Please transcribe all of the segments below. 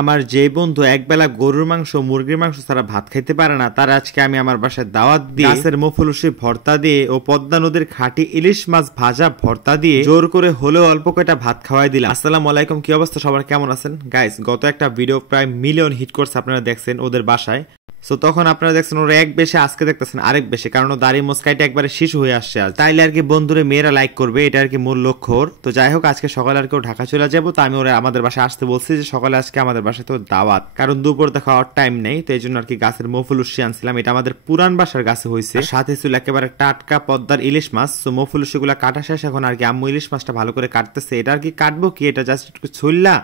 আমার যে বন্ধু একবেলা গরুর মাংস মুরগির মাংস ছাড়া ভাত খাইতে পারে না, তার আজকে আমি আমার বাসায় দাওয়াত দিয়ে গাছের মফুলুসি ভর্তা দিয়ে ও পদ্মা নদীর খাঁটি ইলিশ মাছ ভাজা ভর্তা দিয়ে জোর করে হলেও অল্প কয়টা ভাত খাওয়াই দিলাম। আসসালামু আলাইকুম, কি অবস্থা সবার, কেমন আছেন গাইস? গত একটা ভিডিও প্রায় মিলিয়ন হিট করছে, আপনারা দেখছেন ওদের বাসায়। সো তখন আপনারা দেখছেন ওরা এক বেশে, আজকে দেখতেছেন আরেক বেশে, কারণ ও দাড়ি মোস্কাইটা একবারে শিশু হয়ে আসছে আজ। তাইলে আর কি বন্ধুরে মেয়েরা লাইক করবে, এটা আর কি মূল লক্ষ্য। তো যাই হোক, আজকে সকালে আর কেউ ঢাকা চলে যাবো, তো আমি ওরা আমাদের বাসায় আসতে বলছি যে সকালে আজকে আমাদের বাসায় তো দাওয়াত, কারণ দুপুর তো খাওয়ার টাইম নেই। তো এই জন্য আর কি গাছের মফুলুসি আনছিলাম, এটা আমাদের পুরান বাসার গাছে হয়েছে, সাথে ছিল একেবারে টাটকা পদ্মার ইলিশ মাছ। তো মফুলুসি গুলা কাটা শেষ, এখন আর কি আম্মু ইলিশ মাছটা ভালো করে কাটতেছে। এটা আর কি কাটবো কি, এটা জাস্ট একটু ছুললা,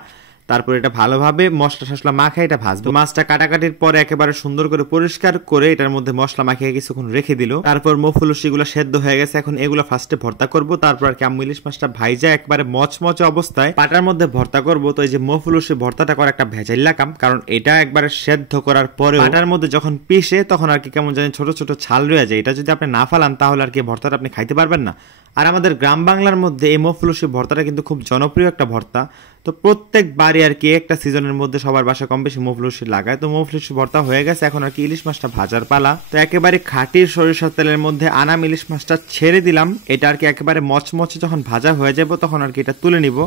তারপর এটা ভালোভাবে মশলা টসলা মাখায় এটা ভাজবো। মাছটা কাটাকাটির পরে একেবারে সুন্দর করে পরিষ্কার করে এটার মধ্যে মশলা মাখিয়ে কিছুক্ষণ রেখে দিল। তারপর মফুলুসি গুলো সেদ্ধ হয়ে গেছে, এখন এগুলো ফার্স্টে ভর্তা করব। তারপর আর কি আম্মু ইলিশ মাছটা ভাইজা একবারে মচমচে অবস্থায় পাটার মধ্যে ভর্তা করব। তো এই যে মফুলুসি ভর্তাটা করা একটা ভেজাইল্লা কাম, কারণ এটা একবারে সেদ্ধ করার পরে পাটার মধ্যে যখন পিষে তখন আর কি কেমন জানি ছোট ছোট ছাল রয়ে যায়। এটা যদি আপনি না ফালান তাহলে আর কি ভর্তাটা আপনি খাইতে পারবেন না। আর আমাদের গ্রাম বাংলার মধ্যে এই মফুলুসি ভর্তাটা কিন্তু খুব জনপ্রিয় একটা ভর্তা। তো প্রত্যেক বাড়ি আর কি একটা সিজনের মধ্যে সবার বাসা কম বেশি মফুলুসি লাগায়। তো মফুলুসি ভর্তা হয়ে গেছে, এখন আর কি ইলিশ মাছটা ভাজার পালা। তো একেবারে খাঁটি সরিষার তেলের মধ্যে আনাম ইলিশ মাছটা ছেড়ে দিলাম। এটা আর কি একেবারে মচমচে যখন ভাজা হয়ে যাবো তখন আর কি এটা তুলে নিব।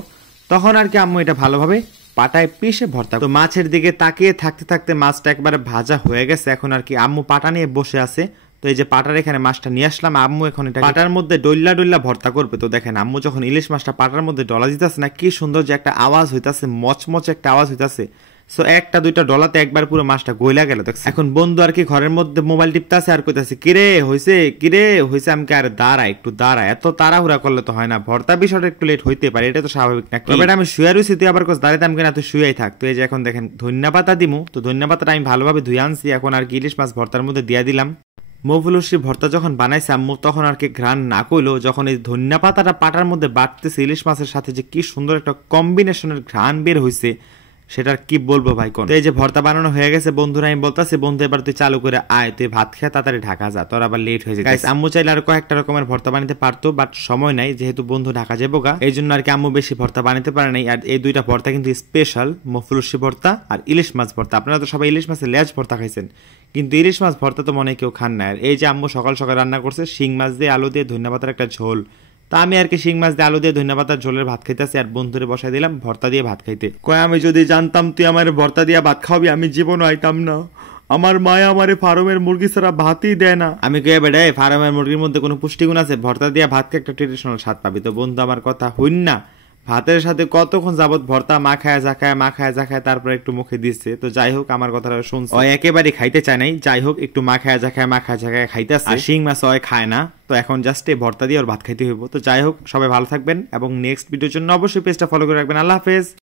তখন আর কি আম্মু এটা ভালোভাবে পাটায় পিষে ভর্তা। তো মাছের দিকে তাকিয়ে থাকতে থাকতে মাছটা একবারে ভাজা হয়ে গেছে, এখন আর কি আম্মু পাটা নিয়ে বসে আছে। তো এই যে পাটার এখানে মাছটা নিয়ে আসলাম, আম্মু এখন এটা পাটার মধ্যে ডল্লা ডল্লা ভর্তা করবে। তো দেখেন আম্মু যখন ইলিশ মাছটা পাটার মধ্যে ডলা দিতেছে না, কি সুন্দর যে একটা আওয়াজ হইতাছে, মচমচ একটা আওয়াজ হইতাছে। সো একটা দুইটা ডলাতে একবার পুরো মাছটা গইলা গেল। দেখছেন এখন বন্ধু আর কি ঘরের মধ্যে মোবাইল টিপতেছে আর কইতাছে, কিরে হইছে কিরে হইছে। আমি আর দাঁড়া একটু দাঁড়া, এত তাড়াহুড়া করলে তো হয় না, ভর্তা বিষয়টা একটু লেট হইতে পারে, এটা তো স্বাভাবিক না। তবে আমি শুয়ে রয়েছি, তুই আবার দাঁড়াইতাম কিনা, তুই শুয়েই থাক। তো এই যে এখন দেখেন ধনিয়া পাতা দিমু, তো ধনিয়া পাতাটা আমি ভালোভাবে ধুয়ে আনছি, এখন আর কি ইলিশ মাছ ভর্তার মধ্যে দিয়ে দিলাম। মফুলুসি ভর্তা যখন বানাইছে আম্মু তখন আর কি ঘ্রাণ না কইলো, যখন এই ধনিয়া পাতাটা পাটার মধ্যে বাটতেছে ইলিশ মাছের সাথে যে কি সুন্দর একটা কম্বিনেশনের ঘ্রাণ বের হইছে, সেটার কি বলবো ভাই কোন। এই যে ভর্তা বানানো হয়ে গেছে বন্ধুরা, আমি বলতাছি বন্ধু এবার তুই চালু করে আয়, তুই ভাত খেয়ে তাড়াতাড়ি ঢাকা যা, তোর আবার লেট হয়ে যায়। আম্মু চাইলে আর কয়েকটা রকমের ভর্তা বানাতে পারতো, বাট সময় নাই, যেহেতু বন্ধু ঢাকা যাবো গা, এই জন্য আর কি আম্মু বেশি ভর্তা বানাতে পারে নাই। আর এই দুইটা ভর্তা কিন্তু স্পেশাল, মফুলুসি ভর্তা আর ইলিশ মাছ ভর্তা। আপনারা তো সবাই ইলিশ মাছের লেজ ভর্তা খাইছেন, কিন্তু ইলিশ মাছ ভর্তা তো মনে কেউ খান না। আর এই যে আম্মু সকাল সকাল রান্না করছে শিং মাছ দিয়ে আলু দিয়ে ধনিয়া পাতার একটা ঝোল। তা আমি আর কি শিং মাছ দিয়ে আলু দিয়ে ধনিয়া পাতার ঝোলের ভাত খাইতেছি, আর বন্ধুরে বসাই দিলাম ভর্তা দিয়ে ভাত খাইতে। কয় আমি যদি জানতাম তুই আমার ভর্তা দিয়ে ভাত খাওয়াবি, আমি জীবন আইতাম না। আমার মায়া আমারে ফার্মের মুরগি ছাড়া ভাতই দেয় না। আমি কয়ে বেড়ে ফার্মের মুরগির মধ্যে কোনো পুষ্টিগুণ আছে? ভর্তা দিয়ে ভাত খেয়ে একটা ট্রেডিশনাল স্বাদ পাবি। তো বন্ধু আমার কথা হইন না, ভাতের সাথে কতক্ষণ যাবত ভর্তা মাখায় জাখায় তারপর একটু মুখে দিচ্ছে। তো যাই হোক, আমার কথাটা শুনছে, ওই একেবারে খাইতে চায় নাই। যাই হোক, একটু মাখায় জাখায় খাইতেছে। আর শিং মাছ ওই খায় না, তো এখন জাস্ট এই ভর্তা দিয়ে ওর ভাত খাইতে হইব। তো যাই হোক, সবাই ভালো থাকবেন এবং নেক্সট ভিডিওর জন্য অবশ্যই পেজটা ফলো করে রাখবেন। আল্লাহ হাফেজ।